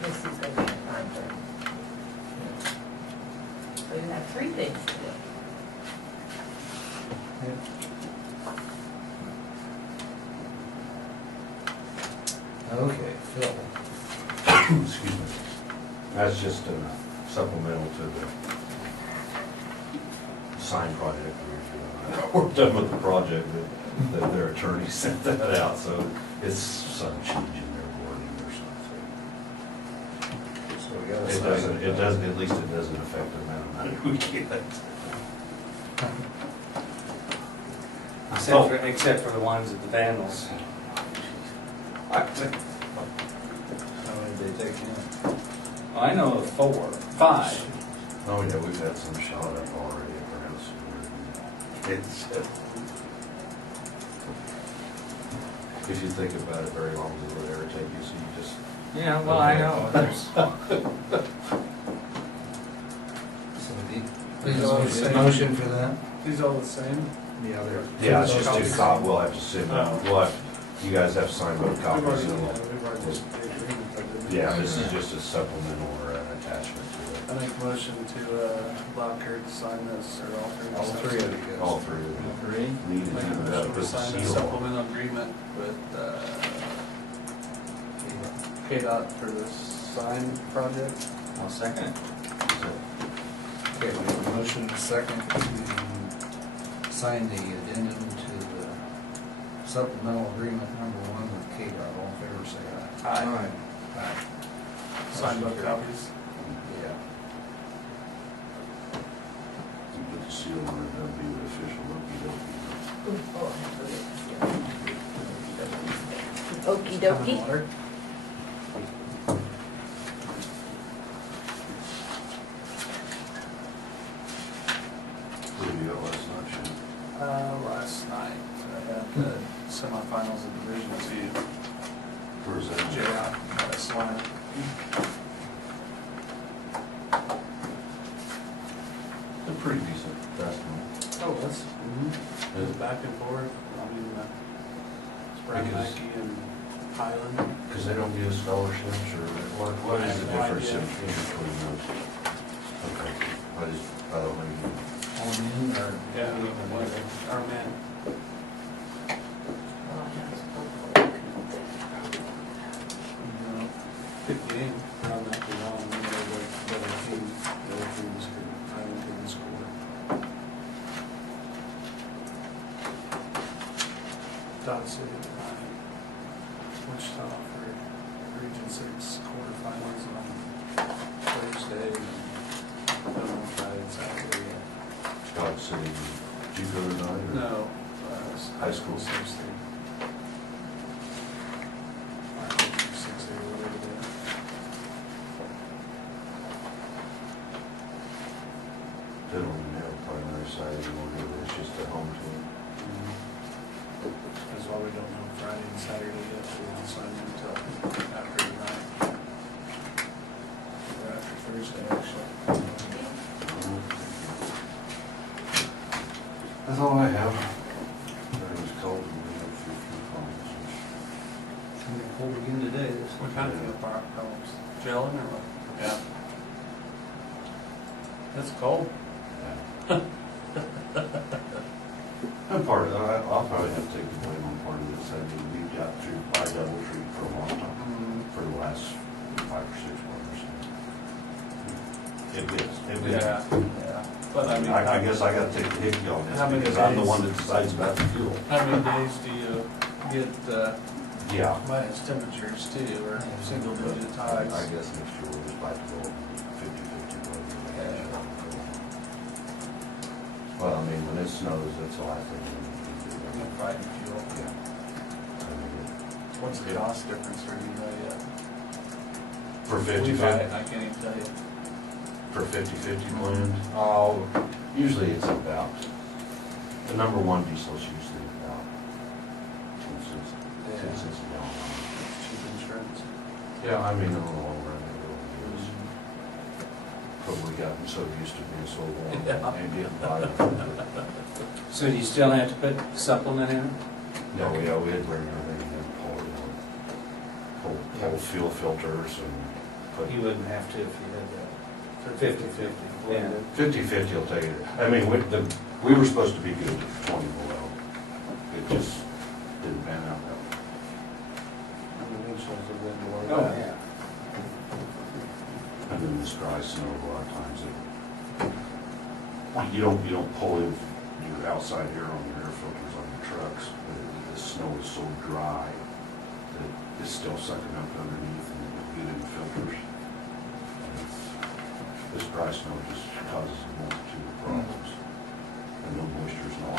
This is gonna be a time frame. So you have three things to do. Okay, Phil. Excuse me. That's just a supplemental to the sign project we were doing. We're done with the project, that their attorney sent that out, so it's some change in their wording or something. So we gotta It sign doesn't, at least it doesn't affect the amount of money we get. Except for the ones at the Vandals. I think How many did they take in? I know of 4, 5. Oh, yeah, we've had some shot up already at our house. It's, if you think about it, very long to irritate you, so you just. Yeah, well, I know. There's, So please all say motion for that? These all the same? Yeah, they're. Yeah, it's just Copies. two copies, we'll have to send, we'll have, you guys have to sign both We've copies. already, and yeah, we'll- we've already just the agreement that didn't. Yeah, this is just a supplemental or an attachment I to make a motion to allow Kurt to sign this, or all three. All three of you it. guys. All three of them. Three. Need to Make a do that, motion put to the sign the seal on. supplemental agreement with KDOT for this sign project. I'll second it. Okay, we have a motion and a second to sign the addendum to the supplemental agreement number 1 with KDOT. All in favor, say aye. Aye. Aye. Sign both copies. Yeah. You put the seal on it, that'll be the official okey-dokey. Okey dokey. Water. What have you got last night, Shane? Last night, I had the semifinals of Division II, Where's that? J-Out, Salina. They're pretty decent basketball. Oh, that's, it was back and forth, I mean, it's Brown Because- Mackey and Highland. Because they don't give scholarships, or what is the No difference idea. in between those? Okay, I don't know. All in or? Yeah, whatever, our man. Good game, Brown Mackey won, and the other teams could, Highland couldn't score. Dot City tonight, Wichita for Region 6 quarterfinals on Thursday, and then on Friday and Saturday. Scott City, did you go tonight? or- No. High school. 6-3. Or 6-3, whatever it is. They don't even have a primary side anymore, do they? It's just a home team. That's why we don't know Friday and Saturday yet, so we don't sign them until after tonight. Or after Thursday, actually. That's all I have. It was cold, and we had a few calls. It's gonna be cold again today. What kind of feel problems? Gelling or what? Yeah. That's cold. And part of that, I'll probably have to take the blame on part of this. I mean, we got through by double treat for a long time, for the last 5 or 6 months. It is. Yeah, yeah. But I mean. I guess I gotta take the hickey on How many this, because I'm the days? one that decides about the fuel. How many days do you get Yeah. minus temperatures too, or single digit tides? I guess next year we'll just bite the bullet, 50-50. Well, I mean, when it snows, that's the last thing we do. No fighting fuel. Yeah. I mean, What's the cost difference for anybody? For We buy it, 50-50, I can't even tell you. for 50-50 blend, oh, usually it's about, the number 1 diesel is usually about 2 cents, 10 cents a gallon. Cheap insurance. Yeah, I mean, in the long run, it really is. But we gotten so used to being so warm, Yeah. and getting by. So do you still have to put supplement in? No, yeah, we had to bring everything in, pull fuel filters and put. You wouldn't have to if you had that. 50/50, yeah. 50/50 will take it. I mean, we were supposed to be good at 20 below. It just didn't pan out that way. And the wind chills have been below Oh, that. yeah. And then this dry snow, a lot of times you don't pull in your outside air on your air filters on your trucks. The snow is so dry that it's still sucking up underneath and you get in the filters. This dry snow just causes a multitude of problems. And no moisture is all.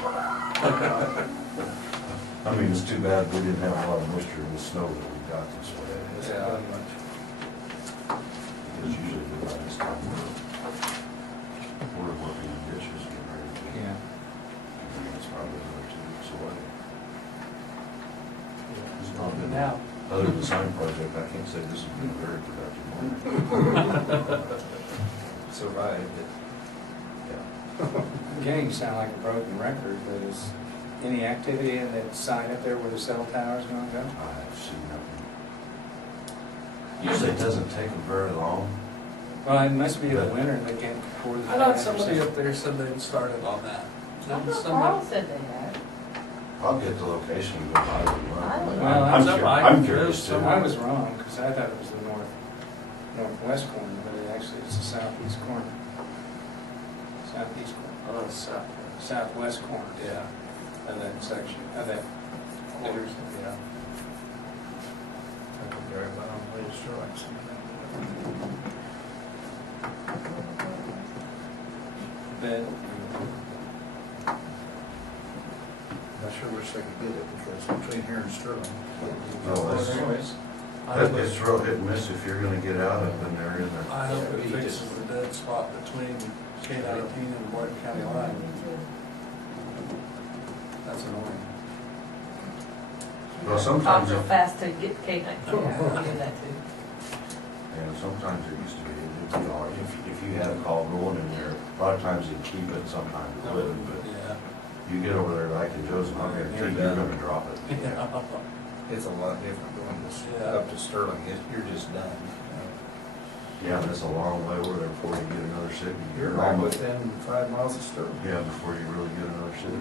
I mean, it's too bad we didn't have a lot of moisture in the snow that we got this way. Yeah, pretty much. Because usually by this time we're working in ditches and ready to. Yeah. I mean, it's probably another 2 weeks away. It's not been, Now, other than the sign project, I can't say this has been a very productive one. Survived it. Yeah. again, you sound like a broken record, but is any activity in that site up there where the cell tower is gonna go? I have seen nothing. Usually it doesn't take them very long. Well, it must be the winter, they can't pour the. I thought tires or somebody something. up there said they'd started on that. I Didn't thought somebody? Carl said they had. I'll get the location and go by and I don't run. know. Well, I'm curious too. I was wrong, because I thought it was the northwest corner, but it actually it's the southeast corner. Southeast corner, Oh, south. southwest corner Yeah. of that section, of that quarter. Yeah. I could drive by on the latest drawings. But, Not sure which they could get it, because between here and Sterling. No, that's- anyways, I hope It's it, real hit and miss if you're gonna get out of it and they're in there. I hope it Yeah, you fixes just- the dead spot between K-19 and Boyd County line. Me too. That's annoying. Well, Talk sometimes, real it- fast to get K-19, I do that too. and sometimes it used to be, if you had a call rolling in there, a lot of times they'd keep it, sometimes they wouldn't, but Yeah. you get over there like the Joe's, and I'll guarantee you're gonna drop it. Yeah. It's a lot different going Yeah. up to Sterling. You're just done. Yeah, that's a long way over there before you get another city. You're right within 5 miles of Sterling. Yeah, before you really get another city.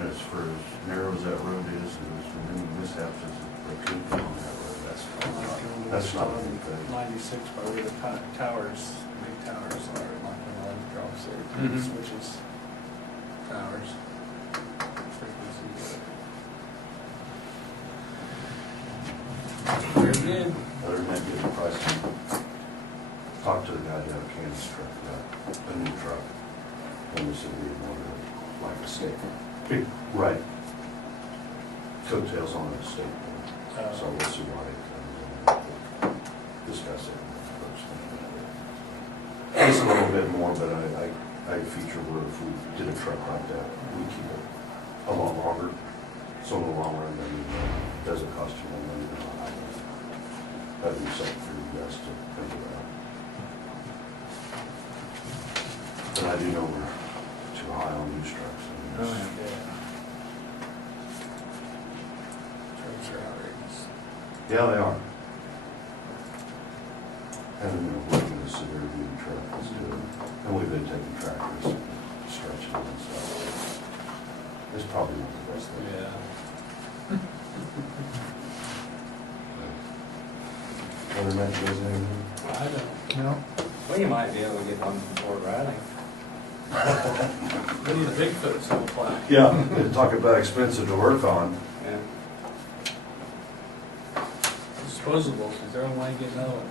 And as for as narrow as that road is, and as many mishaps as there could be on that road, that's not a big thing. 96 by where the towers, big towers are, like when I drops there, Mhm. switches towers. Frequency. Very good. Other than that, get the price. Talk to the guy who had a Kansas truck, a new truck. And we said we didn't want to, like a steak. Right. Coattails on a steak. So we'll see why it comes in. Discuss it. It's a little bit more, but I feature where if we did a truck like that, we keep it a lot longer. So in the long run, then it doesn't cost you more money than I would. That'd be something for you guys to think about. But I do know we're too high on used trucks. I mean, Oh, it's- Yeah. Trucks are outrageous. Yeah, they are. And then we're working with severe duty trucks too. And we've been taking tractors, stretching them and stuff. It's probably not the best thing. Yeah. Other than that, you guys have anything? I don't. No. well, you might be able to get one from Fort Riley. We need a Bigfoot snowplow. Yeah, talk about expensive to work on. Yeah. Disposables, is there only way to get another one?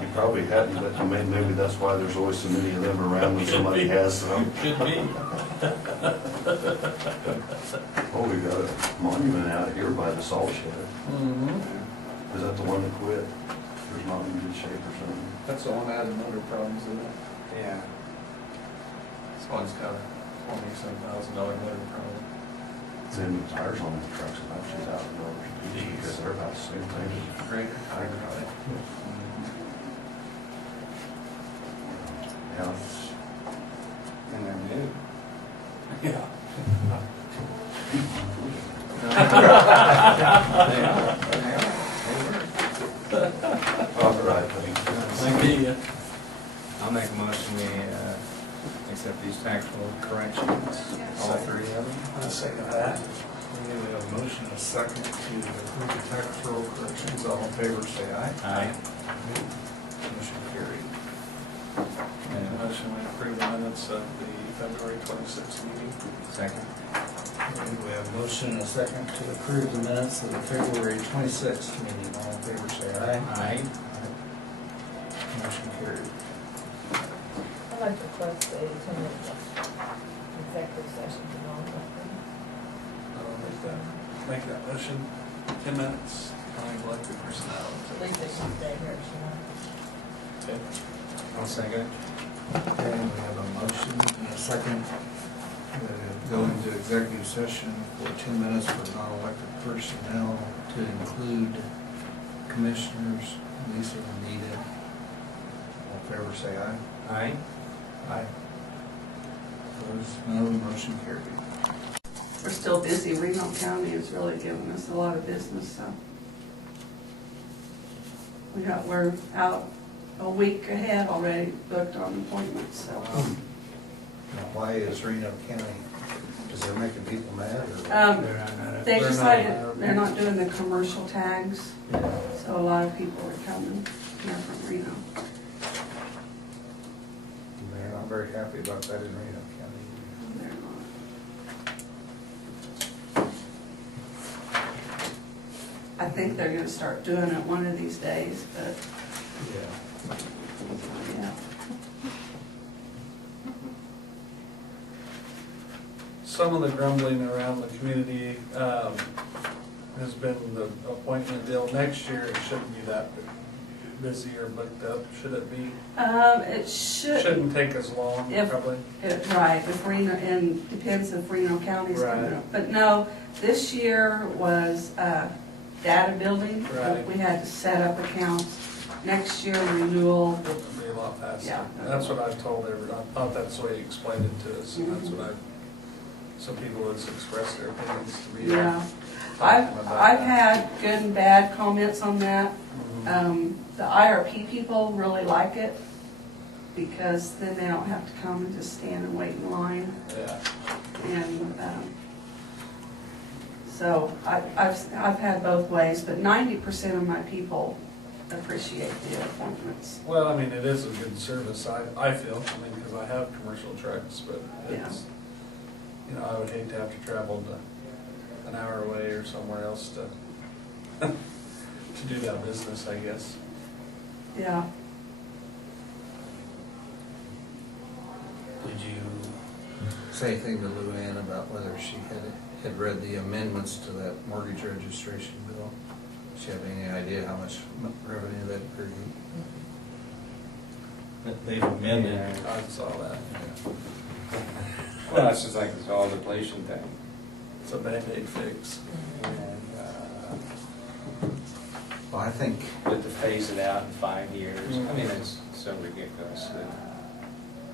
You probably had, but maybe that's why there's always so many of them around when somebody has some. Could be. Oh, we got a monument out here by the salt shed. Mm-hmm. Is that the one that quit? There's not in good shape or something? That's the one that had motor problems in it. Yeah. This one's got a $27,000 motor problem. Then the tires on the trucks and actually out of dollars. Because they're about the same thing. Greater tire drive. Yeah. And they're new. Yeah. They are. Thank you. I'll make a motion, we accept these tax roll corrections, all three of them. I'll second that. Okay, we have a motion and a second to approve the tax roll corrections. All in favor, say aye. Aye. Motion carried. Make a motion, we approve the minutes of the February 26th meeting. Second. Okay, we have a motion and a second to approve the minutes of the February 26th meeting. All in favor, say aye. Aye. Motion carried. I'd like to request a 10-minute executive session to non-elected. I'll make that motion, 10 minutes, non-elected personnel. At least they should stay here if she wants. Okay. I'll second it. Okay, we have a motion and a second to go into executive session for 10 minutes for non-elected personnel to include commissioners Lisa and Anita. All in favor, say aye. Aye. Aye. Opposed, no. Motion carried. We're still busy. Reno County is really giving us a lot of business, so. We're out a week ahead already, booked on appointments, so. Now, why is Reno County, is they're making people mad or? They They're decided not- they're not doing the commercial tags, Yeah. so a lot of people are coming here from Reno. They're not very happy about that in Reno County. They're not. I think they're gonna start doing it one of these days, but, Yeah. yeah. Some of the grumbling around the community has been the appointment deal. Next year, it shouldn't be that busy or booked up, should it be? It should. Shouldn't take as long, If- probably. Right, if Reno, and depends if Reno County's coming Right. up. But no, this year was data building. Right. We had to set up accounts. Next year renewal. It'll be a lot faster. Yeah. That's what I've told everyone. I thought that's the way you explained it to us, and that's Mhm. what some people have expressed their opinions to me. Yeah. Talking about I've that. had good and bad comments on that. Mhm. The IRP people really like it because then they don't have to come and just stand and wait in line. Yeah. And so I've had both ways, but 90% of my people appreciate the appointments. Well, I mean, it is a good service, I feel, because I have commercial trucks, but it's, I would hate to have to travel an hour away or somewhere else to, to do that business, I guess. Yeah. Did you say anything to Luann about whether she had read the amendments to that mortgage registration bill? Does she have any idea how much revenue that created? That they've amended. I saw that. Well, it's just like this all depletion thing. It's a Band-Aid fix. And, Well, I think, but to phase it out in 5 years, I mean, it's so ridiculous that.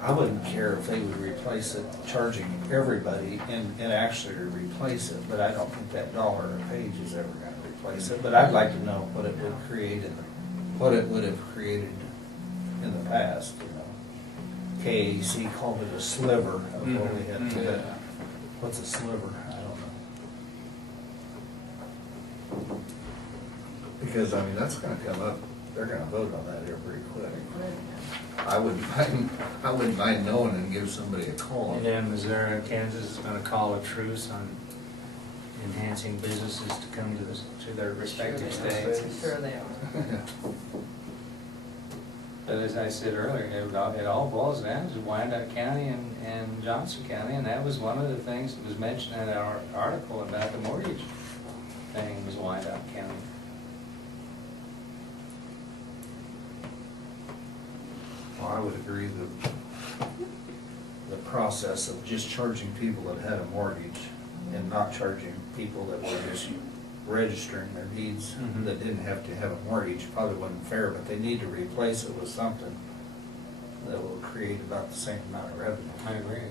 I wouldn't care if they would replace it, charging everybody and actually replace it, but I don't think that dollar a page is ever gonna replace it. But I'd like to know what it would create what it would have created in the past, KAC called it a sliver of what we had to do. What's a sliver? I don't know. Because, that's gonna come up, they're gonna vote on that here pretty quick. I wouldn't mind knowing and give somebody a call. And then Missouri and Kansas is gonna call a truce on enhancing businesses to come to their respective states. Sure they are. But as I said earlier, it all boils down to Wyandotte County and Johnson County, and that was one of the things that was mentioned in our article about the mortgage thing, was Wyandotte County. Well, I would agree that the process of just charging people that had a mortgage and not charging people that were just registering their deeds Mhm. that didn't have to have a mortgage probably wasn't fair, but they need to replace it with something that will create about the same amount of revenue. I agree.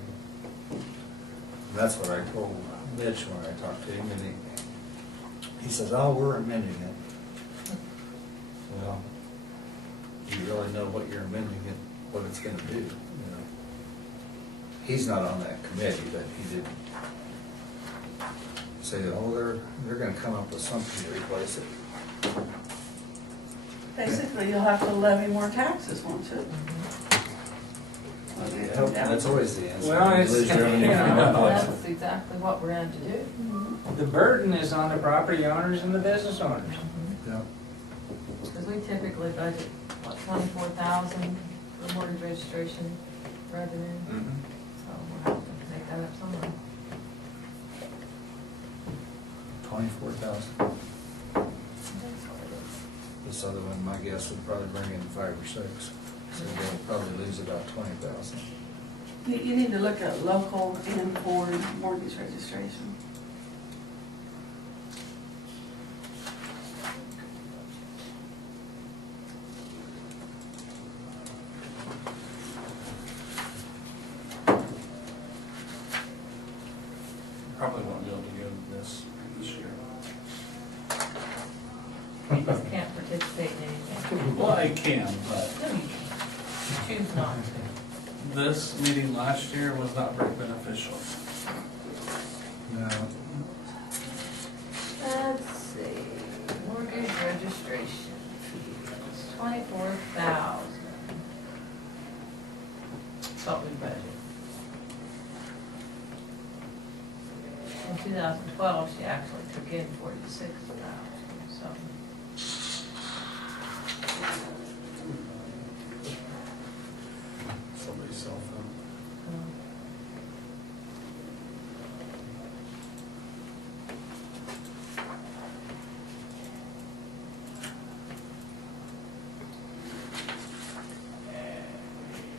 And that's what I told Mitch when I talked to him, and he says, oh, we're amending it. Well, you really know what you're amending and what it's gonna do, you know? He's not on that committee, but he did say, oh, they're gonna come up with something to replace it. Basically, you'll have to levy more taxes, won't you? That's always the answer. Well, You it's- lose revenue you from know, one place. That's exactly what we're going to do. The burden is on the property owners and the business owners. Yeah. Because we typically budget, what, 24,000 for mortgage registration revenue, so we'll have to make that up somewhere. 24,000. This other one, my guess, would probably bring in 5 or 6, so they'll probably lose about 20,000. You need to look at local and foreign mortgage registration. Probably won't be able to go to this year. You just can't participate in anything. Well, I can, but No, you can't. Choose not to. this meeting last year was not very beneficial. No. Let's see, mortgage registration fees, 24,000. That's what we budgeted. In 2012, she actually took in 46,000, so. Somebody's cell phone.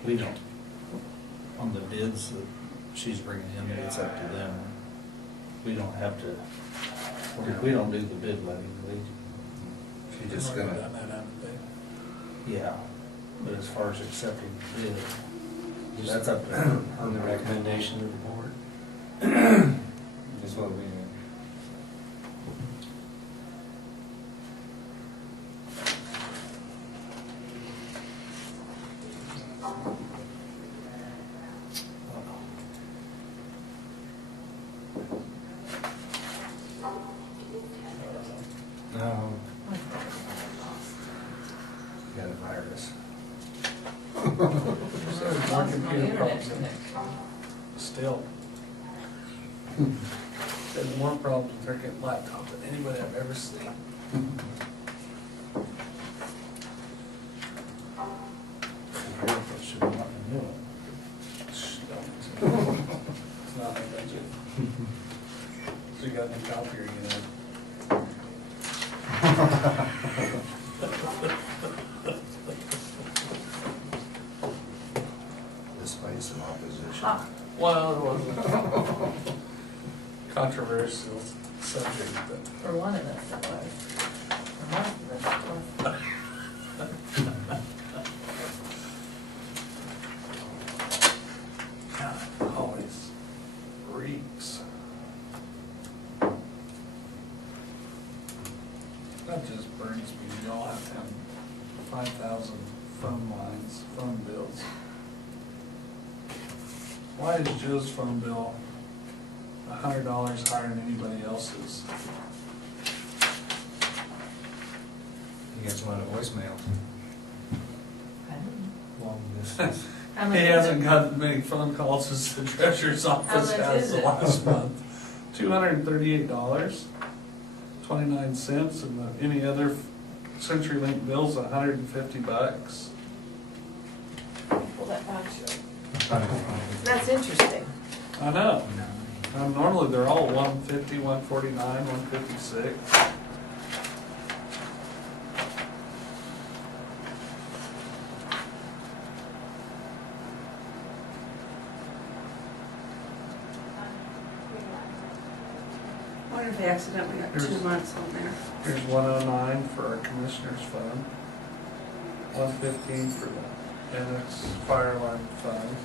We don't, on the bids that she's bringing in, it's up to them. We don't have to, we don't do the bid letting, She's just They've gonna, already done that, haven't they? yeah. But as far as accepting the bid, that's up to her. On the recommendation of the board. That's what we do. No, got a virus. There's more Lost my computer internet problems. connection. Still. There's more problems with her getting laptop than anybody I've ever seen. Should not renew it. Shh, don't. It's not my budget. So you got any copier, you know? Despite some opposition. Ah, Well, it wasn't controversial subject, but for one of us it was. For most of us it was. God, it always reeks. That just burns me. Y'all have to have 5,000 phone lines, phone bills. Why is Joe's phone bill $100 higher than anybody else's? he gets a lot of voicemail. I don't know. Long distance. How He much is hasn't it? got many phone calls as the treasurer's office much has is the it? last month. $238, 29 cents, and any other CenturyLink bill's $150. Pull that back, sure. That's interesting. I know. Normally they're all 150, 149, 156. I wonder if they accidentally got 2 months on there. Here's 109 for our commissioner's fund. 115 for the annex fire alarm fund.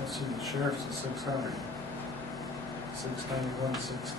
Let's see, the sheriff's at 600. 691.60.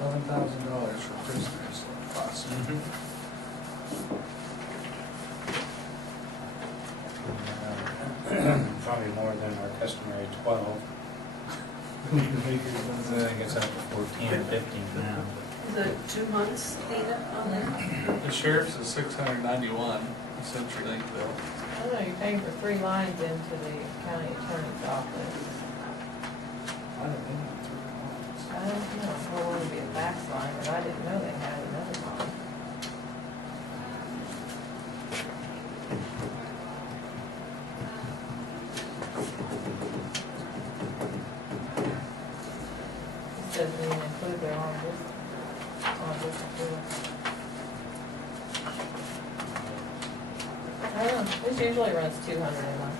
$11,000 for prisoners costs. Probably more than our customary 12. So I think it's up to 14 or 15 now. Is it 2 months, Nita, on there? The sheriff's is 691, the CenturyLink bill. I don't know, you're paying for 3 lines into the county attorney's office. I don't know. I don't know, well, it would be a fax line, but I didn't know they had another line. It doesn't even include their own this bill. I don't know, this usually runs 200 a month.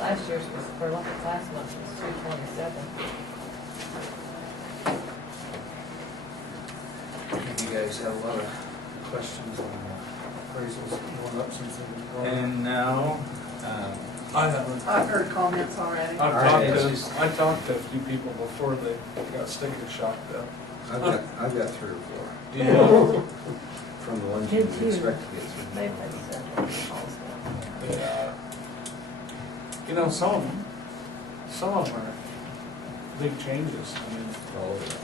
Last year's was, or last month was 227. You guys have a lot of questions on appraisals going up since they've been going up? And now, I haven't. I've heard comments already. I talked to a few people before they got sticker shock though. I've got 3 or 4 Yeah. from the ones you Did would too. expect to get through. They've had several calls now. Yeah. You know, some of them are big changes. I mean, All over that.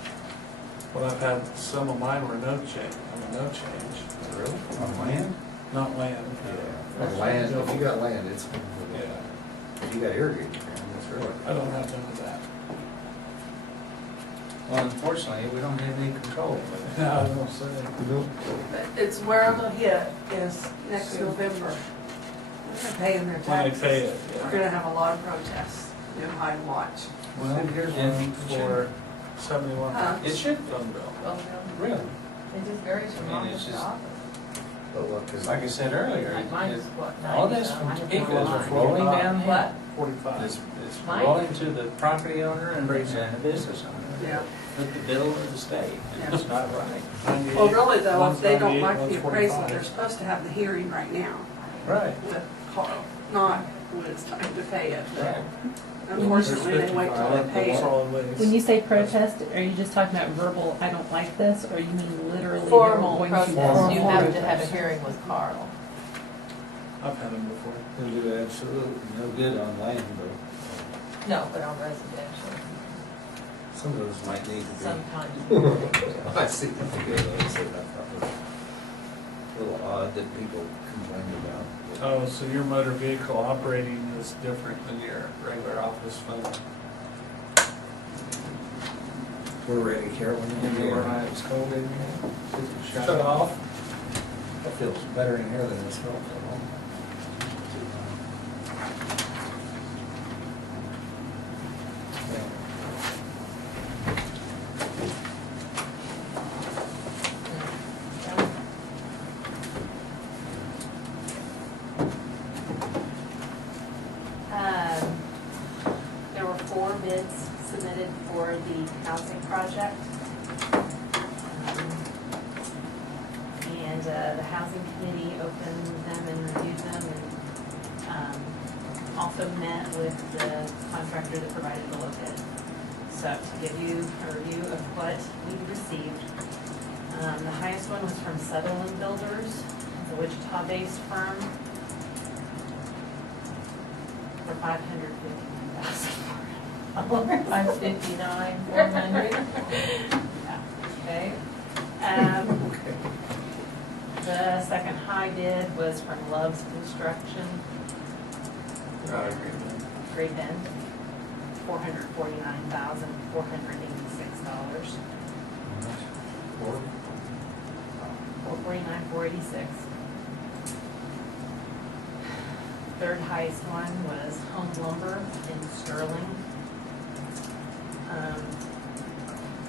well, I've had, some of mine were no change, no change. Really? On land? Not land. Yeah. On land, if you got land, it's, Yeah, if you got irrigated ground, it's really. I don't have none of that. well, unfortunately, we don't have any control over it. Yeah, I don't say. But it's where it'll hit is next November. They're paying their When they taxes. pay it, We're yeah. gonna have a lot of protests, you know, hide and watch. Well, Here's and one for 71. Huh? it should, Phone bill. Well, really. it just varies from I mean, office it's to just- office. But what, cause Like I said earlier, Like mine is what, all 90, this so from I have Topeka no is line. rolling down What? here. 45. It's Mine? rolling to the property owner and the business owner. Yeah. With the bill of the state, and it's not right. 98, Well, really though, if they don't 198, like the appraisal, 145. they're supposed to have the hearing right now Right. with Carl, not when it's time to pay it. Right. Unfortunately, they wait till they pay it. Solid waste. When you say protest, are you just talking about verbal, I don't like this, or you mean literally they're Formal going to? protest, you have to protest? have a hearing with Carl. I've had them before. it'll do absolutely no good on land, though. No, but on residential, Some of those might need to be. sometimes. I see them together, so that was a little odd that people complained about. Oh, so your motor vehicle operating is different than your regular office phone? We're ready, Carolyn. It was cold in here. Shut off? That feels better in here than it smelled at home. There were 4 bids submitted for the housing project. And the housing committee opened them and reviewed them and also met with the contractor that provided the low bid. So to give you a review of what we received, the highest one was from Sutherland Builders, a Wichita-based firm, for $559,000. 559, 400. Okay. The second high bid was from Love's Construction Not a great one. Great Bend, $449,486. Or, $449,486. Third highest one was Home Lumber in Sterling.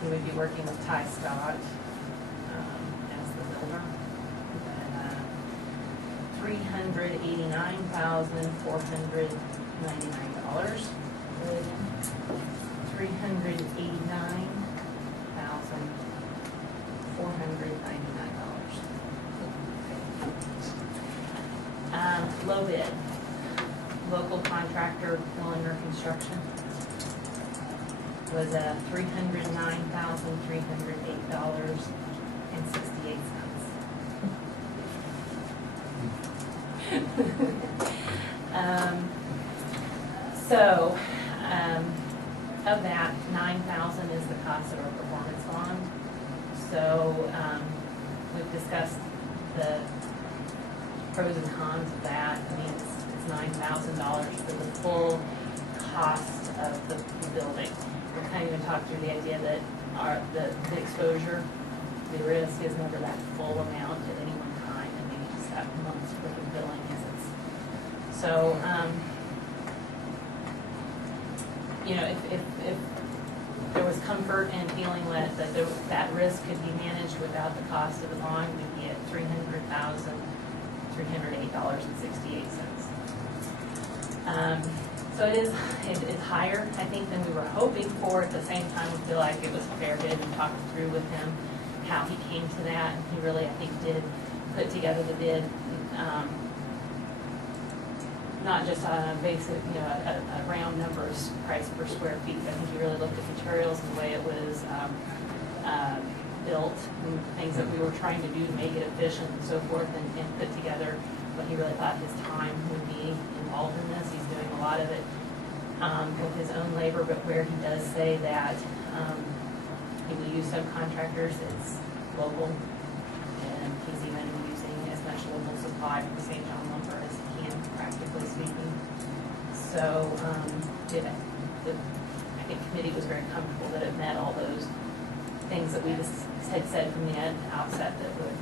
He would be working with Ty Scott as the builder. And, $389,499. $389,499. Low bid, local contractor, Willinger Construction, was $309,308.68. So, of that, $9,000 is the cost of our performance bond. So, we've discussed the pros and cons of that. I mean, it's $9,000 for the full cost of the building. We're kind of going to talk through the idea that the exposure, the risk is never that full amount at any one time, and maybe just that month's worth of billing isn't. So, if there was comfort in feeling that risk could be managed without the cost of the bond, we'd be at $300,308.68. So it's higher, I think, than we were hoping for. At the same time, we feel like it was a fair bid, and talked through with him how he came to that. And he really, I think, did put together the bid, not just on a basic, a round numbers price per square feet. I think he really looked at materials and the way it was built, and things that we were trying to do to make it efficient and so forth, and put together what he really thought his time would be involved in this. He's doing a lot of it with his own labor, but where he does say that he will use subcontractors, it's local, and he's even using as much local supply from St. John Lumber as he can, practically speaking. So I think committee was very comfortable that it met all those things that we just had said from the outset that would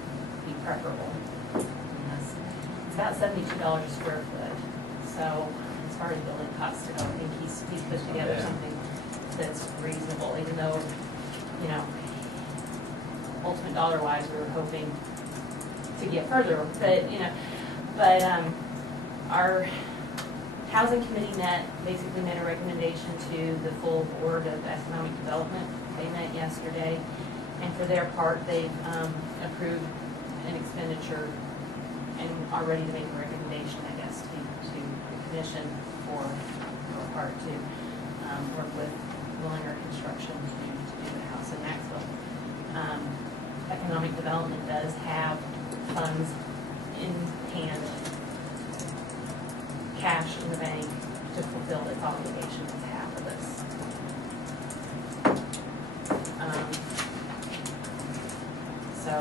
be preferable. It's about $72 a square foot. So as far as building costs go, I think he's put together something that's reasonable, even though, ultimate dollar-wise, we were hoping to get further. But our housing committee basically made a recommendation to the full board of economic development. They met yesterday, and for their part, they've approved an expenditure and are ready to make a recommendation, I guess, to the commission for our part to work with Willinger Construction to do the house in Maxwell. Economic development does have funds in hand, cash in the bank to fulfill its obligation as half of this. So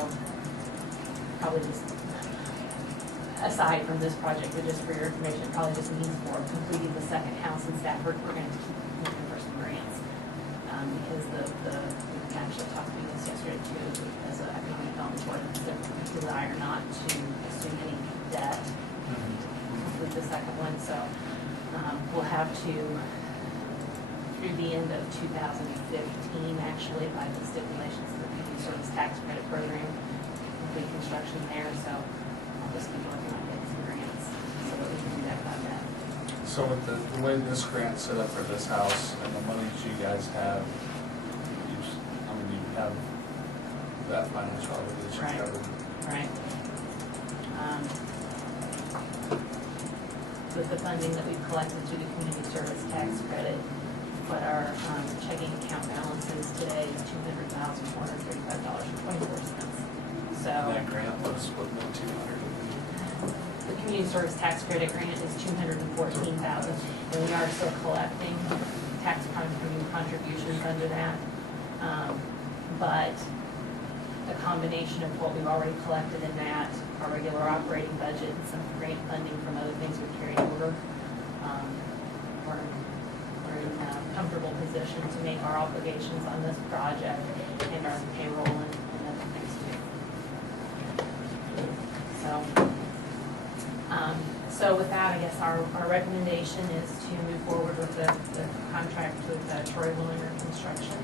probably just aside from this project, but just for your information, it probably just means for completing the second house in Stafford, we're going to keep looking for some grants. Because we actually talked about this yesterday too, as an economic development board, the desire not to assume any debt to complete the second one. So we'll have to, through the end of 2015, actually, by the stipulations of the community service tax credit program, complete construction there. So I'll just keep working on getting some grants so that we can do that by that. So with the way this grant's set up for this house and the money that you guys have, you have that financial obligation Right. covered. Right. With the funding that we've collected through the community service tax credit, what our checking account balance is today is $200,435.24. So And that grant was, what, 200? the community service tax credit grant is $214,000, and we are still collecting tax contributions under that. But a combination of what we've already collected in that, our regular operating budget, and some grant funding from other things we've carried over, meet our obligations on this project and our payroll and other things too. So with that, I guess our recommendation is to move forward with the contract with Troy Willinger Construction.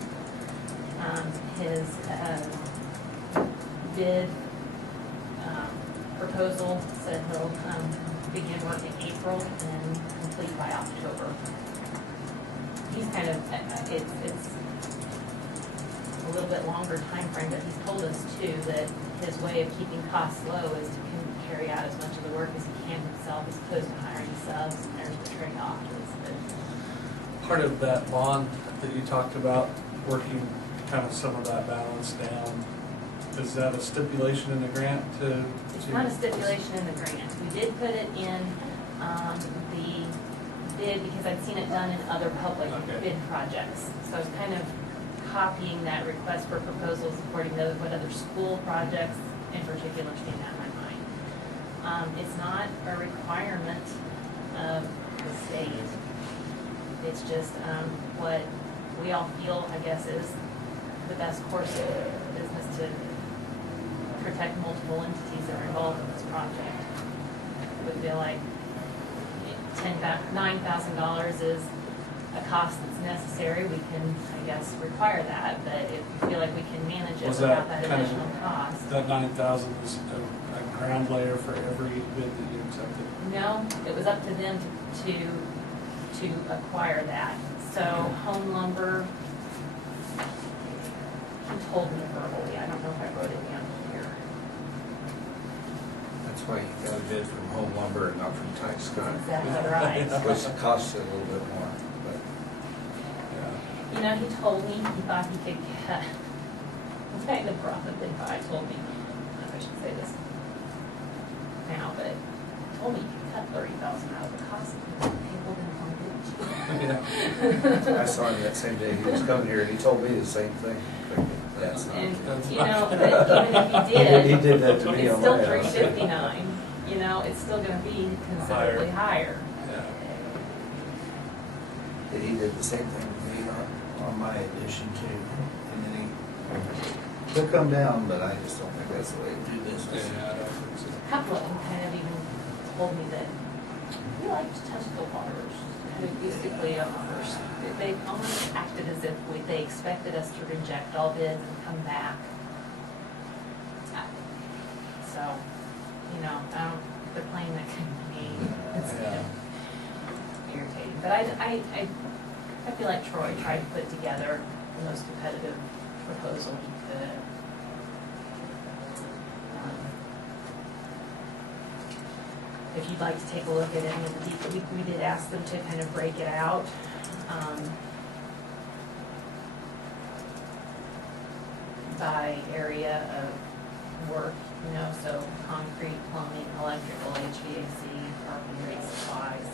His bid proposal said he'll begin work in April and complete by October. He's kind of, it's a little bit longer time frame, but he's told us too that his way of keeping costs low is to carry out as much of the work as he can himself as opposed to hiring subs, and there's the trade-off. Part of that bond that you talked about, working kind of some of that balance down, is that a stipulation in the grant to? It's not a stipulation in the grant. We did put it in the bid because I'd seen it done in other public bid projects. So I was kind of copying that request for proposals according to what other school projects in particular stand out in my mind. It's not a requirement of the state. It's just what we all feel, I guess, is the best course of business to protect multiple entities that are involved in this project. We feel like $9,000 is a cost that's necessary. We can, I guess, require that, but if we feel like we can manage it without that additional cost. That 9,000 is a ground layer for every bid that you accepted? No, it was up to them to acquire that. So Home Lumber, he told me verbally, I don't know if I wrote it down here. That's why you got a bid from Home Lumber and not from Ty Scott. Exactly right. Which costs a little bit more, but. You know, he told me he thought he could cut, in fact, the profit that I told me, I should say this now, but he told me you could cut $30,000 out of the cost of the table and home I saw him that same day, he was coming here and he told me the same thing. That's not. And, you know, but even if he did. He did that to me It's on still my house. $359, you know, it's still gonna be considerably higher. And he did the same thing to me on my addition too. And then he'll come down, but I just don't think that's the way to do business. Yeah, I don't think so. A couple of them kind of even told me that we like to test the waters. And basically, first, they almost acted as if they expected us to reject all bids and come back. So, you know, they're playing that kind of game. It's kind of irritating. But I feel like Troy tried to put together the most competitive proposal he could. If you'd like to take a look at any of the details, we did ask them to kind of break it out. By area of work, you know, so concrete, plumbing, electrical, HVAC, carpentry, supplies.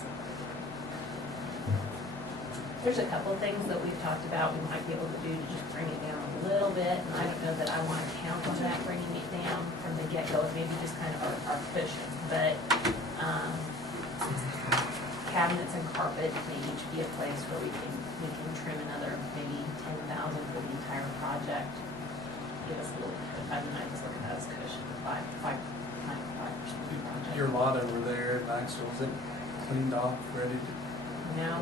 There's a couple of things that we've talked about we might be able to do to just bring it down a little bit, and I don't know that I want to count on that bringing it down from the get-go, maybe just kind of our cushion, but cabinets and carpet may each be a place where we can trim another maybe $10,000 for the entire project. Give us a little, I mean, I just look at that as cushion, 95% of the project. Your lot over there at Maxwell, is it cleaned off, ready to? No,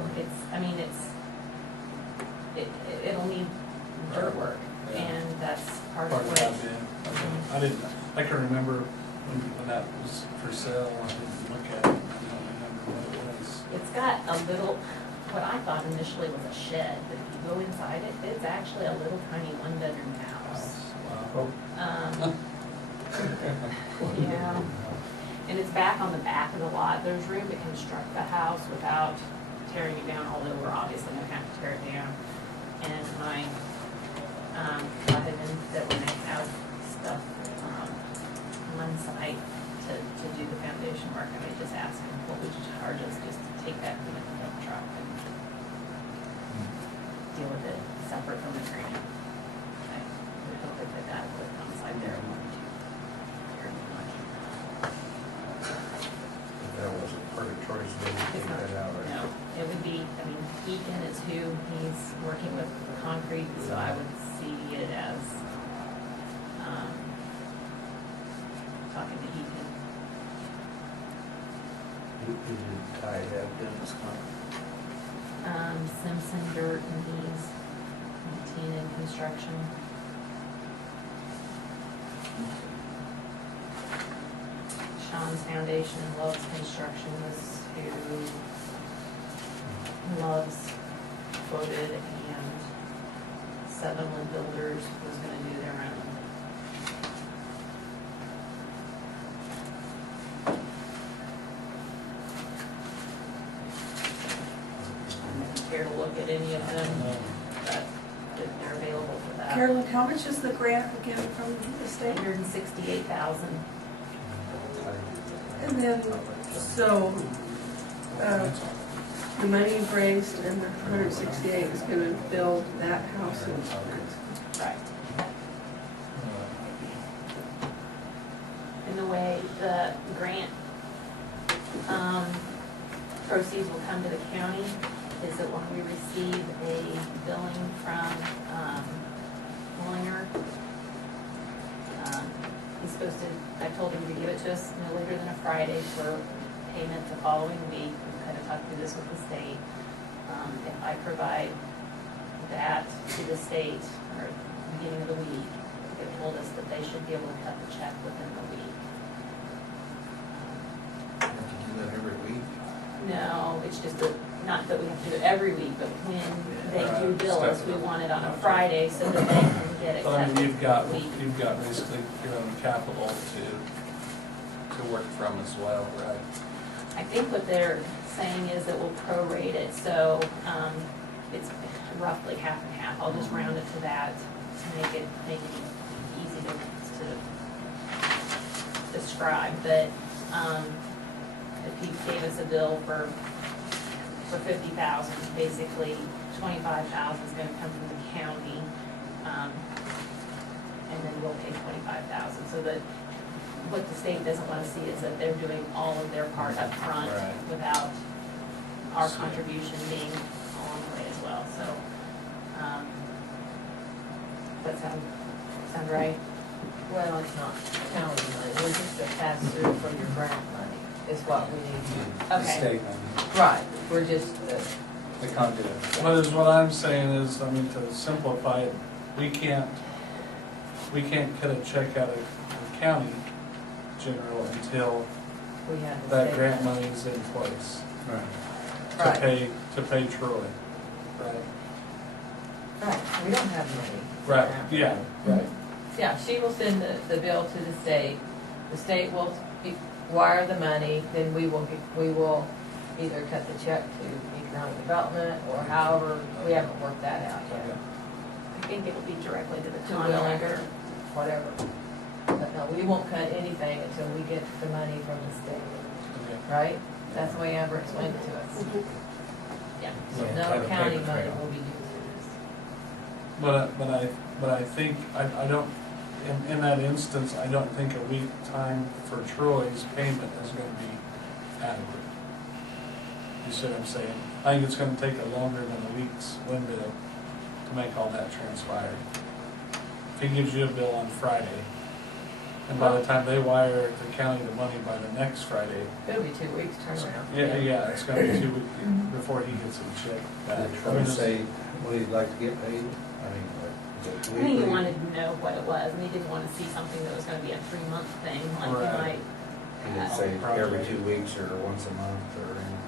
it'll need dirt work, Yeah. and that's part Part of of that what. bid. I can remember when that was for sale, I didn't look at it, I don't remember what it was. It's got a little, what I thought initially was a shed, but if you go inside it, it's actually a little tiny one-bedroom house. Wow. Yeah, and it's back on the back of the lot. There's room to construct the house without tearing it down, although we're obviously gonna have to tear it down. And my, husband that we're making out stuff, on site to do the foundation work, and I just asked him, what would you charge us just to take that from the pickup truck and deal with it separate from the grant? We hope they put that equipment on site there and want to. That was a for Troy's day to It's take not, that out, right? no, it would be, I mean, Eaton is who he's working with concrete, so I would see it as, talking to Eaton. Who did Ty have done this contract? Simpson Dirt and Ease, Tina Construction. Sean's Foundation and Love's Construction was who Love's quoted, and Sutherland Builders was gonna do their own. Care to look at any of them, but they're available for that. Carolyn, how much is the grant again from the state? $168,000. And then, so, the money you've raised and the 168 is gonna build that house in. Right. And the way the grant proceeds will come to the county is that when we receive a billing from Mullinger, he's supposed to, I told him to give it to us no later than a Friday for payment the following week. We kind of talked through this with the state. If I provide that to the state or beginning of the week, they told us that they should be able to cut the check within the week. You have to do that every week. No, it's just that, not that we have to do it every week, but when they do bill us, we want it on a Friday so that they can get it But I cut mean, week. you've got basically your own capital to work from as well, right? I think what they're saying is that we'll prorate it, so, it's roughly half and half. I'll just round it to that to make it easy to describe, but, if he gave us a bill for 50,000, basically 25,000 is gonna come from the county, and then we'll pay 25,000, so that what the state doesn't wanna see is that they're doing all of their part up front Right. without our contribution being along the way as well, so, does that sound right? Well, it's not county money, we're just a pass-through for your grant money, is what we need. The Okay. state money, Right, we're just, the conduit. What I'm saying is, I mean, to simplify it, we can't cut a check out of the county general until we have the that state grant money is in place Right. Right, to pay Troy. Right. right, we don't have money. Right, yeah, right. Yeah, she will send the bill to the state will wire the money, then we will either cut the check to economic development, or however, we haven't worked that out yet. I think it'll be directly to the To contractor. Willinger, whatever. But no, we won't cut anything until we get the money from the state, Okay. right? That's the way Amber explained it to us. Yeah. So Yeah, no have a county paper money trail. will be used for this. But I think, I don't, in that instance, I don't think a week time for Troy's payment is gonna be adequate. You see what I'm saying? I think it's gonna take a longer than a week's window to make all that transpire. If he gives you a bill on Friday, and by the time they wire the county the money by the next Friday, It'll be 2 weeks turnaround. yeah, it's gonna be 2 weeks before he gets a check back. Did Troy say what he'd like to get paid? I mean, I like, is it think he weekly? wanted to know what it was, and he didn't want to see something that was gonna be a 3-month thing, like he Right. might. He didn't say every 2 weeks or once a month or anything.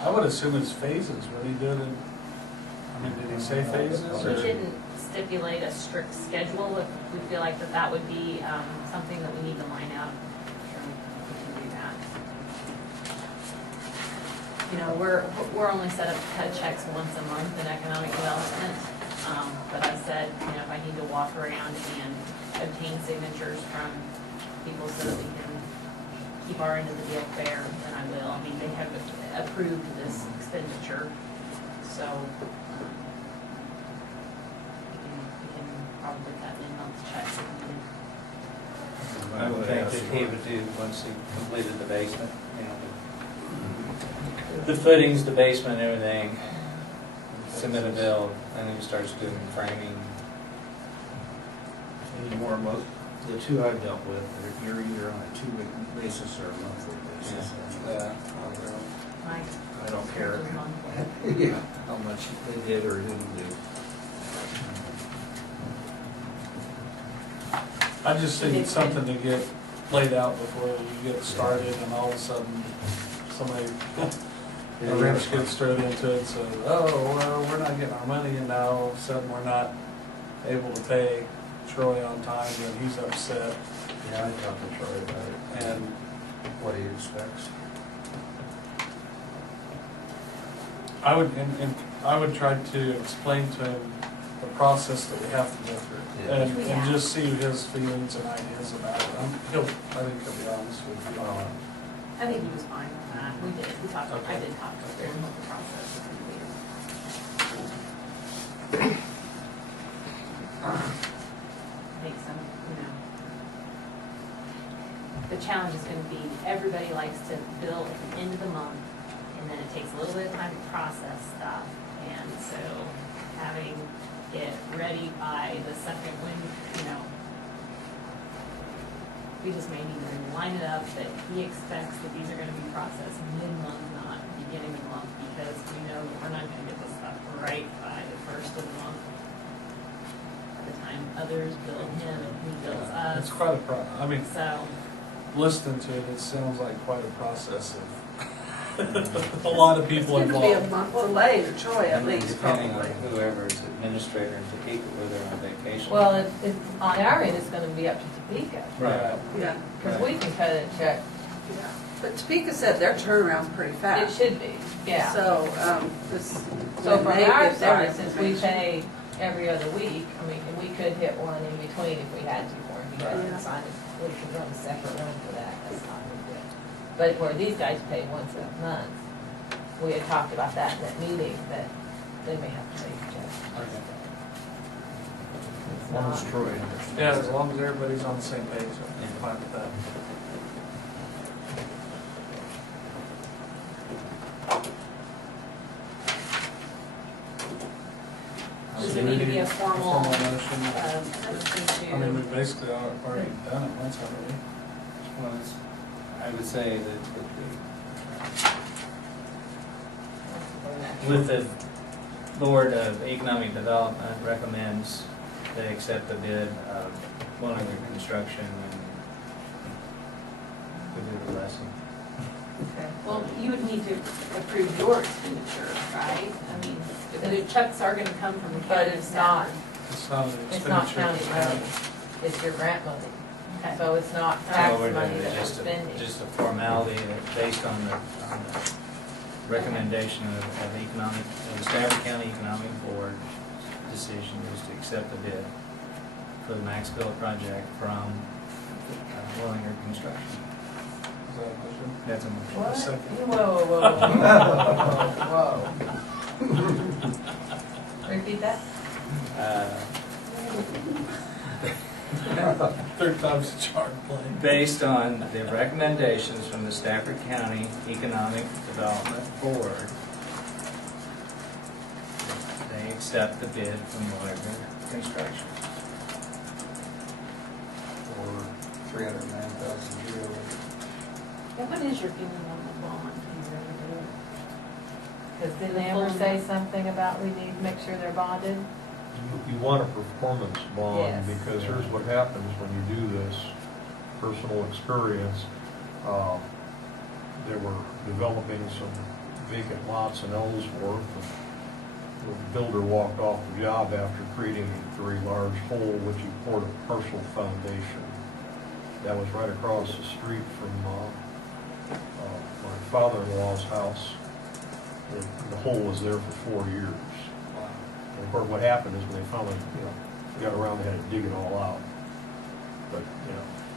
I would assume it's phases, would he do it in, I mean, did he say phases? He or- didn't stipulate a strict schedule. If we feel like that would be something that we need to line out, sure, we can do that. You know, we're only set up to cut checks once a month in economic development. But I said, you know, if I need to walk around and obtain signatures from people so that we can keep our end of the deal fair, then I will. I mean, they have approved this expenditure, so we can probably cut in month's checks if needed. I would think that he would do once he completed the basement, and the footings, the basement, everything, submit a bill, and then he starts doing framing. Anymore, most, the two I've dealt with, you're either on a 2-week basis or a monthly basis. Yeah. Like, I don't care monthly. Yeah. how much they did or didn't do. I just think it's something to get laid out before you get started, and all of a sudden, somebody, a wrench gets thrown into it, so, oh, well, we're not getting our money, and now all of a sudden, we're not able to pay Troy on time, and he's upset, Yeah, I talked to Troy about it, and what he expects. I would, and I would try to explain to him the process that we have to go through, Yeah. and just see his feelings and ideas about it. I think he'll be honest with you. I think he was fine with that. We talked, I Okay. did talk to him about the process. I think some, the challenge is gonna be, everybody likes to bill at the end of the month, and then it takes a little bit of time to process stuff. And so having it ready by the second when, we just may need to line it up that he expects that these are gonna be processed mid-month, not beginning of the month, because we know that we're not gonna get this stuff right by the first of the month. By the time others bill him and he bills us. It's quite I mean, So, listening to it, it sounds like quite a process of a lot of people It's gonna be a involved. month delay to Troy at And then least, depending on probably. whoever's administrator in Topeka, whether they're on vacation. Well, on our end, it's gonna be up to Topeka, Right. Yeah, because we can cut a check. yeah. But Topeka said their turnaround's pretty It fast. should be, yeah. So, this. So when from they our get their side, since we information- pay every other week, I mean, and we could hit one in between if we had to for him. He Right. doesn't sign it, we could run a separate run for that, that's not a big deal. But where these guys pay once a month, we had talked about that in that meeting, that they may have to pay a check. As long as Troy understands. Yeah, as long as everybody's on the same page, I'm fine with that. does it need to be a formal, motion? motion I mean, to, we've basically already done it once, haven't we? Well, I would say that With the Board of Economic Development recommends they accept the bid of Willinger Construction and we do the rest. well, you would need to approve your expenditure, right? I mean, the checks are gonna come from the But county. it's not, It's not an it's not expenditure. county money, it's your grant money. Okay. So it's not So tax what we're money doing that is we're just spending. just a formality that based on the recommendation of the Stafford County Economic Board decision is to accept the bid for the Maxville project from Willinger Construction. Is that a motion? That's a motion. What? Second. Whoa, whoa, whoa. Repeat that? Third time's a charm, Blaine. Based on the recommendations from the Stafford County Economic Development Board, they accept the bid from Willinger Construction. For $309,000. What is your feeling on the bond? Do you really do it? Because did they ever say something about we need to make sure they're bonded? You want a performance bond, Yes. because here's what happens when you do this, personal experience. They were developing some vacant lots in Ellsworth, and the builder walked off the job after creating a very large hole, which he poured a partial foundation. That was right across the street from my father-in-law's house. The hole was there for 4 years. And of course, what happened is when they finally, got around, they had to dig it all out. But,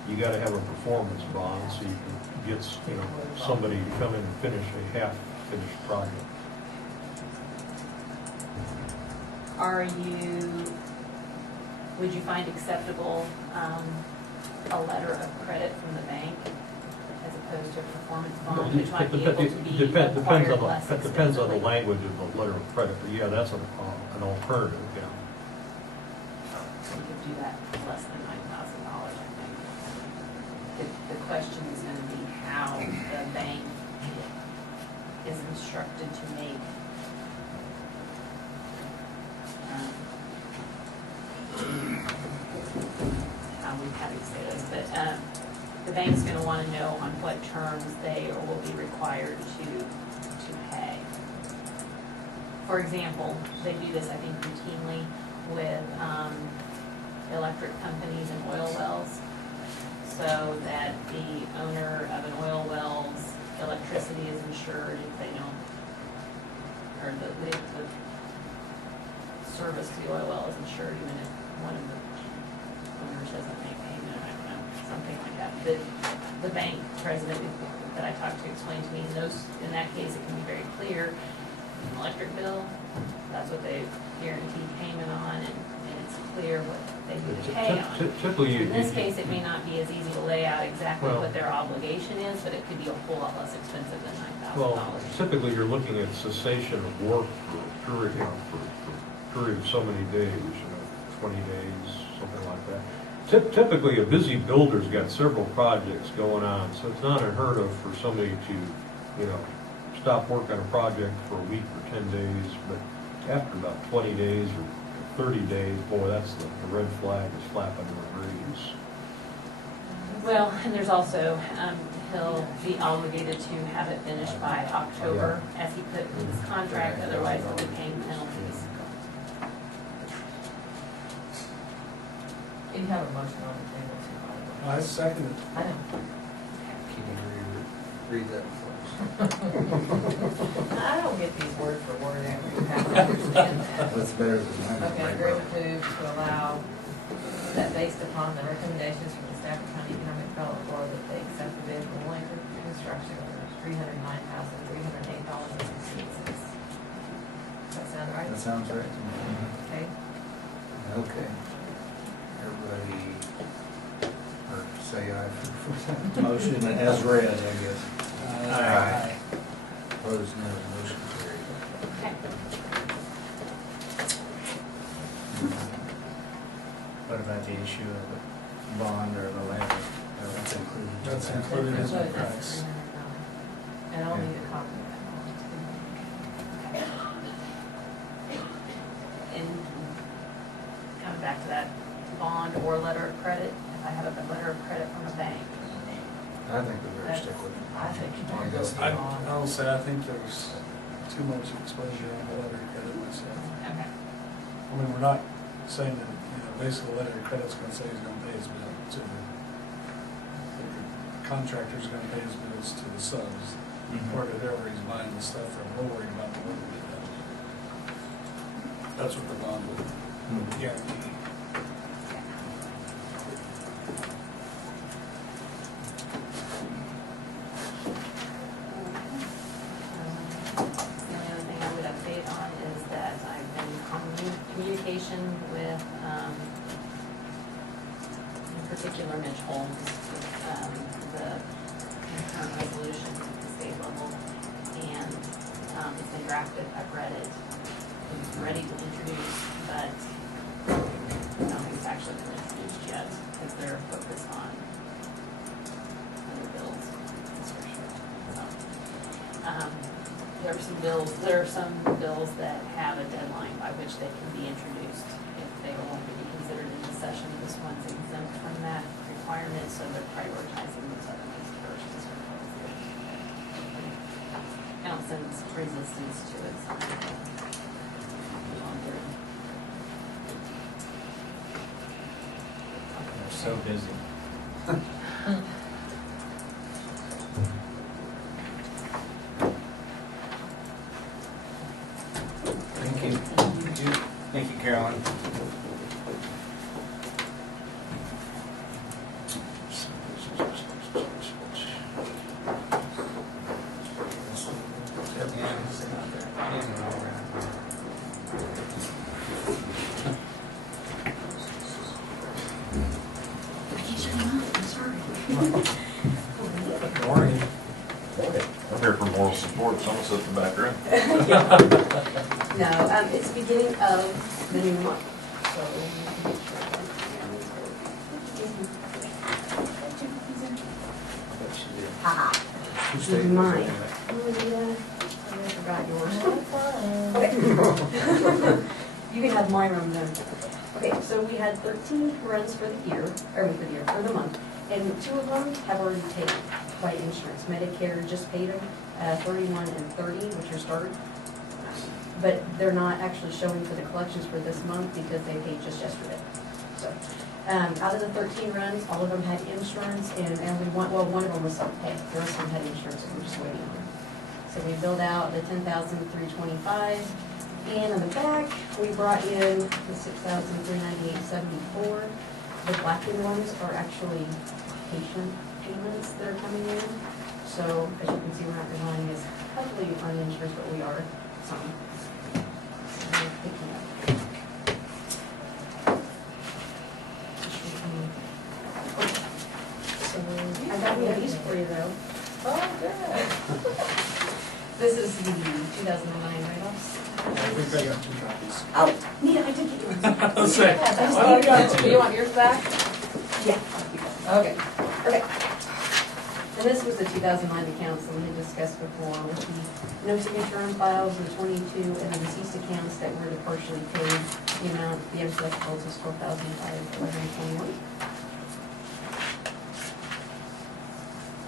you gotta have a performance bond so you can get, somebody to come in and finish a half-finished project. Would you find acceptable, a letter of credit from the bank? as opposed to a performance Well, bond, which might be able to be Depends acquired on less the, depends on the expensively. language of the letter of credit, but yeah, that's an alternative, yeah. So you could do that for less than $9,000, I think. The question is gonna be how the bank is instructed to make how we, how do you say this, but, the bank's gonna wanna know on what terms they will be required to pay. For example, they do this, I think, routinely with, electric companies and oil wells, so that the owner of an oil well's electricity is insured if they don't, or the service to the oil well is insured even if one of the owners doesn't make payment, I don't know, something like that. The bank president that I talked to explained to me, in that case, it can be very clear, an electric bill, that's what they guarantee payment on, and it's clear what they need to pay on. Typically, In this case, it may not be as easy to lay out exactly Well- what their obligation is, but it could be a whole lot less expensive than well, $9,000. typically you're looking at cessation of work for a period, for a period of so many days, 20 days, something like that. Typically, a busy builder's got several projects going on, so it's not unheard of for somebody to, stop work on a project for a week or 10 days, but after about 20 days or 30 days, boy, that's the red flag is flapping in the breeze. Well, and there's also, he'll be obligated to have it finished by October, as he put in his contract, otherwise he'll be paying penalties. You have a motion on the table too, by the way. I second it. I know. Can you read that for I don't get these word for word, and you have to understand us? that. That's better than mine. Okay, agreement moved to allow that based upon the recommendations from the Stafford County Economic Development Board that they accept the bid from Lincoln Construction for $309,308.68. Does that sound right? That sounds right to me. Okay. Okay. Everybody, or say aye for that motion as read, I guess. Aye. Opposed, no, motion carried. Okay. What about the issue of the bond or the letter? That's included. That's included in That's the what- that's price. $309. And I'll need a copy of that one. And coming back to that bond or letter of credit, if I have a letter of credit from a bank, I think we better stick with it. I think you On better this. go bond. I'll say, I think there's too much exposure on the letter of credit myself. okay. I mean, we're not saying that, basically the letter of credit's gonna say he's gonna pay his bill to the contractor's gonna pay his bills to the subs, or to whoever he's buying the stuff from, we're worried about the work we do. That's what the bond would guarantee. The only other thing I would update on is that I've been in communication with, in particular Mitch Holmes, the current resolution at the state level, and it's been drafted, I've read it, it's ready to introduce, but nothing's actually been introduced yet, because they're focused on other bills, that's for sure. So, there are some bills that have a deadline by which they can be introduced if they are going to be considered in the session. This one's exempt from that requirement, so they're prioritizing those other ones first. Council's resistance to it. So They're so busy. Thank you. Thank you, Carolyn. I can't shut him off, I'm sorry. Almost at the back room. No, it's the beginning of the new month, so. Haha, this is mine. Oh, yeah, I forgot yours. Okay. You can have my room then. Okay, so we had 13 runs for the year, for the month, and 2 of them have already paid by insurance. Medicare just paid them, 31 and 30, which are started. But they're not actually showing for the collections for this month because they paid just yesterday. So, out of the 13 runs, all of them had insurance, and only one of them was self-pay. The rest of them had insurance, and we're just waiting on them. So we billed out the $10,325, and on the back, we brought in the $6,398.74. The blackened ones are actually patient payments that are coming in. So as you can see, we're not relying as heavily on insurance, but we are some. So we're picking up. So I got one of these for you though. Oh, good. This is the 2009 write-offs. I think I got 2 copies. Oh, Nina, I did get yours. I'll say. Do you want yours back? Yeah. Okay. Okay. And this was the 2009 accounts that we had discussed before with the no signature on files, the 22, and the deceased accounts that were partially paid. The amount, the uncollectibles is $12,511.21.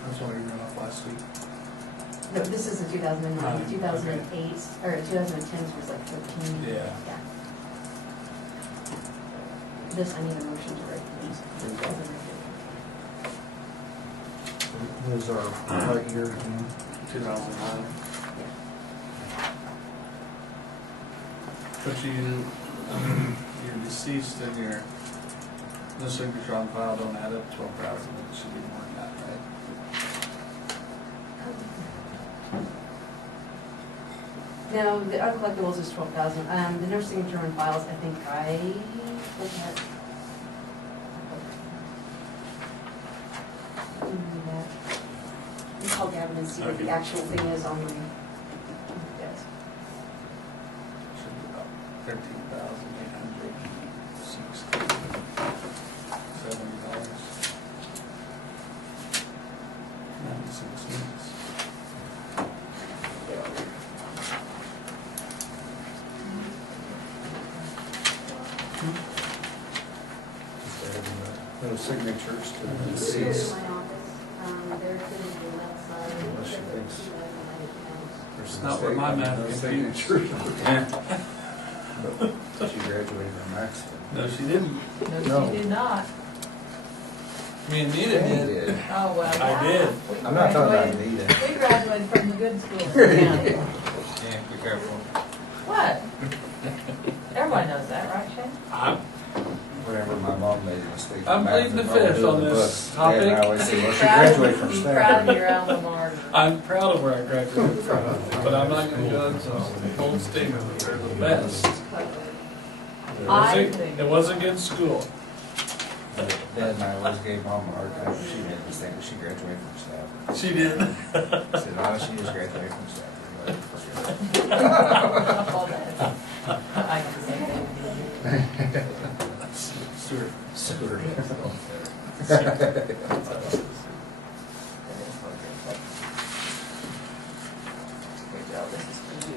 That's what we ran off last week. No, this is the 2009, Oh, 2008, or 2010 was like 13. Yeah. This, I need a motion to write these. What is our what year again? 2009. But you're deceased and your, no signature on file don't add up 12,000, it should be more than that, right? No, the uncollectibles is 12,000. The no signature on files, I think I looked at. You call Gavin and see what the actual thing is on the desk. Should be about 13,860. $70.96. No signatures to the They're in deceased. my office. They're sitting on the left side. Unless she thinks It's not where my math No confused. signatures. But she graduated from Maxton. No, she didn't. No, she did not. Me and Nita Yeah, he did. did. Oh, well. I yeah. did. We I'm not talking about graduated- Anita. We graduated from the good school in the county. Yeah, be careful. What? Everyone knows that, right, Shane? Whenever my mom made a mistake. I'm pleading the fifth on this Dad and I topic. always say, well, she Proud- graduated from be proud of Stafford. your alma mater. I'm proud of where I graduated from, but I'm not gonna judge a bold statement that they're the best. It was a good school. Dad and I always gave mom a hard time. She made a mistake, but she graduated from Stafford. She did. I said, oh, she just graduated from Stafford. Let her forget it. All that. I can say that. Stuart. Stewart.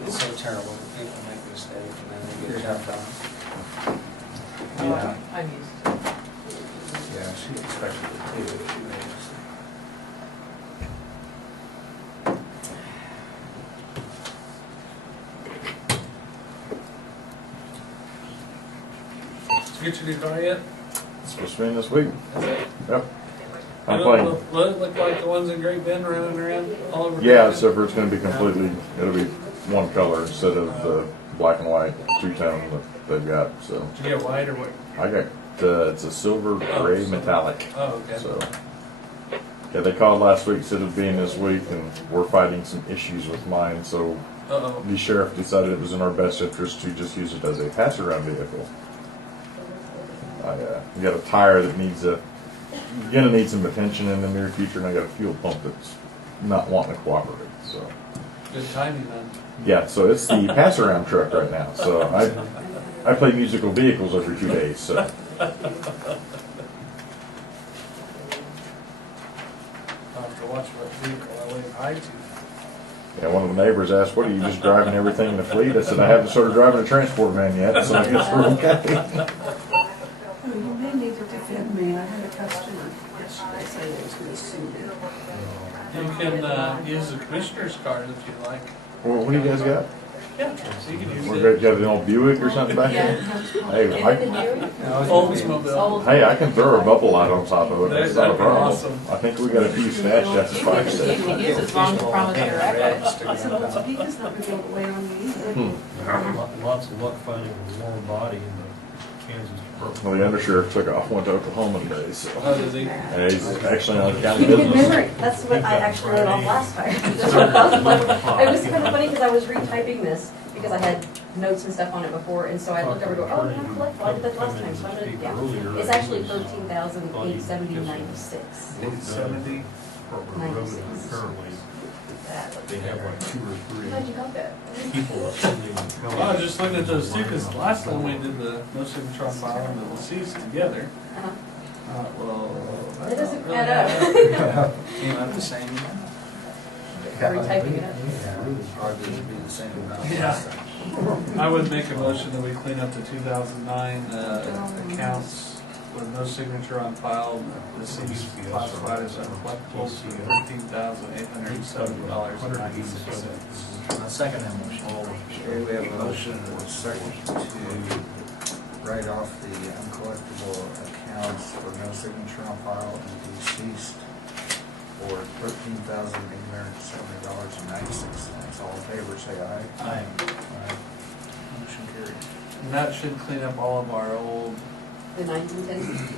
It's so terrible when people make a mistake and then they get jumped on. Yeah, I'm used to it. yeah, she expected it too, but she made a mistake. Did you get your new car yet? It's supposed to be in this week. Yep. I'm It'll playing. look like the ones in Great Bend running around all over. Yeah, town. except for it's going to be completely, it'll be one color instead of the black and white two-tone that they've got, so. Did you get white or what? I got, it's a silver gray metallic, Oh, okay. so. Yeah, they called last week, said it'd be in this week, and we're fighting some issues with mine, so Uh-oh. the sheriff decided it was in our best interest to just use it as a pass-around vehicle. We got a tire that needs gonna need some attention in the near future, and I got a fuel pump that's not wanting to cooperate, so. Good timing then. Yeah, so it's the pass-around truck right now. So I play musical vehicles every 2 days, so. I'll have to watch what vehicle I wave hi to. Yeah, one of the neighbors asked, what, are you just driving everything in the fleet? I said, I haven't started driving a transport van yet, so I guess we're okay. Oh, you may need to defend me. I had a customer yesterday say they was gonna sue me. You can use the commissioner's card if you like. Well, what do you guys got? Yeah, so you can use We it. got an old Buick or something back there? Hey, Oldsmobile. Hey, I can throw a bubble light on top of it. That's not a That'd be problem. awesome. I think we got a few stashed at the fire You station. can use it as long as you promise your record. I said, well, he does not be able to wait on me either. Lots of luck finding a warm body in the Kansas Department. Well, the undersheriff took off, went to Oklahoma today, so. Oh, does he? Yeah, he's actually on county Good business. memory. That's what I actually wrote off last time. It was kind of funny because I was retyping this because I had notes and stuff on it before, and so I looked over and go, oh, yeah, collect, I did that last time, so I'm gonna, yeah. It's actually 13,870.96. 870. Currently, they have like 2 or 3 How'd you got that? people attending the Well, I county. was just looking at those two, because last time we did the no signature on file and the deceased together. Uh-huh. Well, That doesn't really add up. Came out the same. Retyping it up. Hardly be the same amount. Yeah. I would make a motion that we clean up the 2009 accounts with no signature on file, deceased classified as uncollectible, $13,870.96. I'll second that motion. Okay, we have a motion and a second to write off the uncollectible accounts for no signature on file and deceased for $13,870.96. All in favor, say aye. Aye. Aye. Motion carried. And that should clean up all of our old, The 1910s?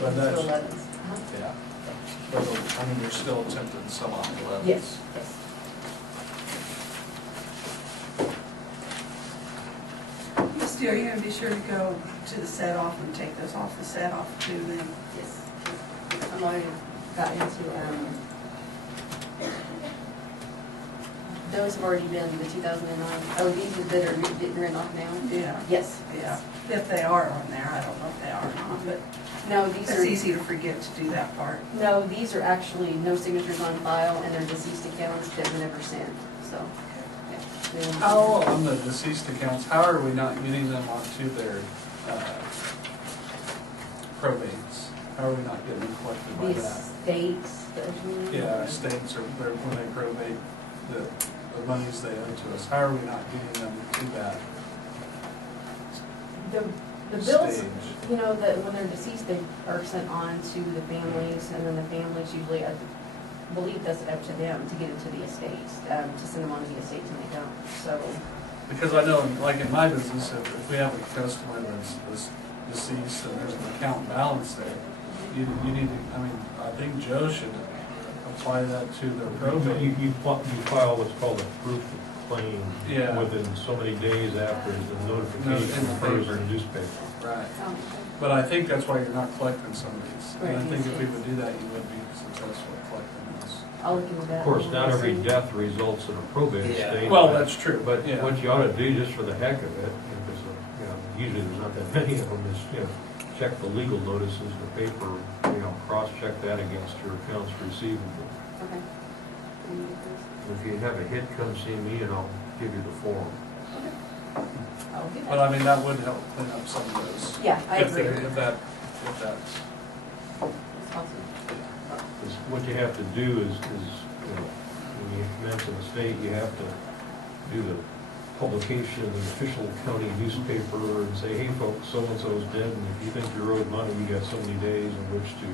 But that's- 11s. Uh-huh. yeah. But, I mean, we're still attempting some on the 11s. Yes, yes. Still, you're gonna be sure to go to the set off and take those off the set off too then. Yes. I'm already got into, those have already been the 2009. Oh, these are that are getting written off now? Yeah. Yes. Yeah, if they are on there, I don't know if they are or not, but No, these it's are, easy to forget to do that part. no, these are actually no signatures on file and they're deceased accounts that were never sent, so. yeah. How, on the deceased accounts, how are we not getting them onto their probates? How are we not getting them collected by The that? estates, the. Yeah, states or when they probate the monies they owe to us, how are we not getting them to that The bills, stage? you know, that when they're deceased, they are sent on to the families, and then the families usually, I believe that's up to them to get it to the estates, to send them on to the estate to make up, so. Because I know, like in my business, if we have a customer that's deceased and there's an account balance there, you need to, I mean, I think Joe should apply that to their probate. You file what's called a proof of claim Yeah. within so many days after the notification In the occurs paper. in the newspaper. Right. um, But I think that's why you're not collecting some of these. And I Right. think if we would do that, you would be successful at collecting those. I'll look into that. Of course, not every death results in a probate Yeah. estate. Well, that's true. But yeah. what you ought to do, just for the heck of it, because, usually there's not that many of them, is, check the legal notices in the paper, cross-check that against your accounts receivable. Okay. If you have a hit, come see me and I'll give you the form. I'll do But that. I mean, that would help clean up some of those. Yeah, I If agree. that's, It's awesome. Because what you have to do is, when you commence an estate, you have to do the publication in the official county newspaper and say, hey folks, so-and-so's dead, and if you think you're owed money, you got so many days in which to,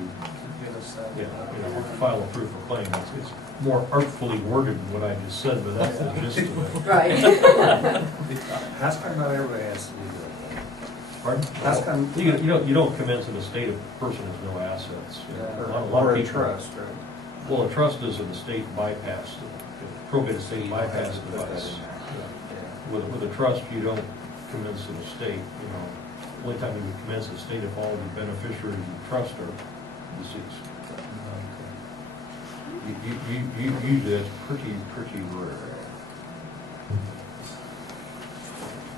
get us that. file a proof of claim. It's more artfully worded than what I just said, but that's the gist of it. Right. How's come not everybody has to do that? Pardon? How's come? You don't commence an estate if a person has no assets. A lot Or of a people- trust, right? Well, a trust is an estate bypass, probate estate bypass Put that device. in there. With a trust, you don't commence an estate, Only time you would commence an estate if all the beneficiaries of the trust are deceased. Usually that's pretty rare.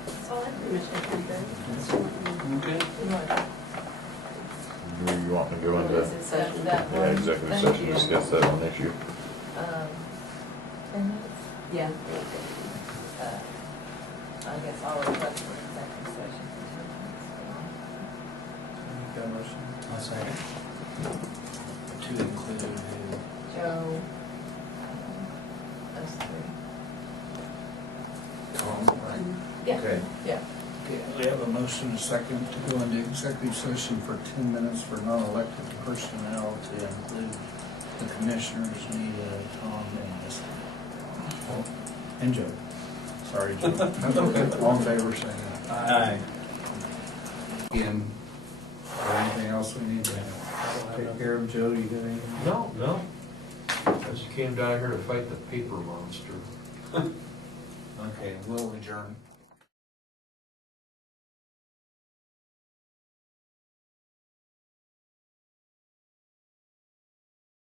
That's all I pretty much have Okay. You want- Do you want me to go into that yeah, one? executive Thank session, you. discuss that one issue? 10 minutes? Yeah. I guess I'll request for executive session. Make that motion. I'll second. To include Joe, us three. Tom, right? Yeah. Okay. Yeah. Okay, we have a motion, a second, to go into executive session for 10 minutes for non-elected personnel to include the commissioners, Nita, Tom, and this. And Joe. Sorry, Joe. That's okay. All in favor, say aye. Aye. Ian, or anything else we need to take care of, Joe, you got anything? No. I just came down here to fight the paper monster. Okay, we'll adjourn.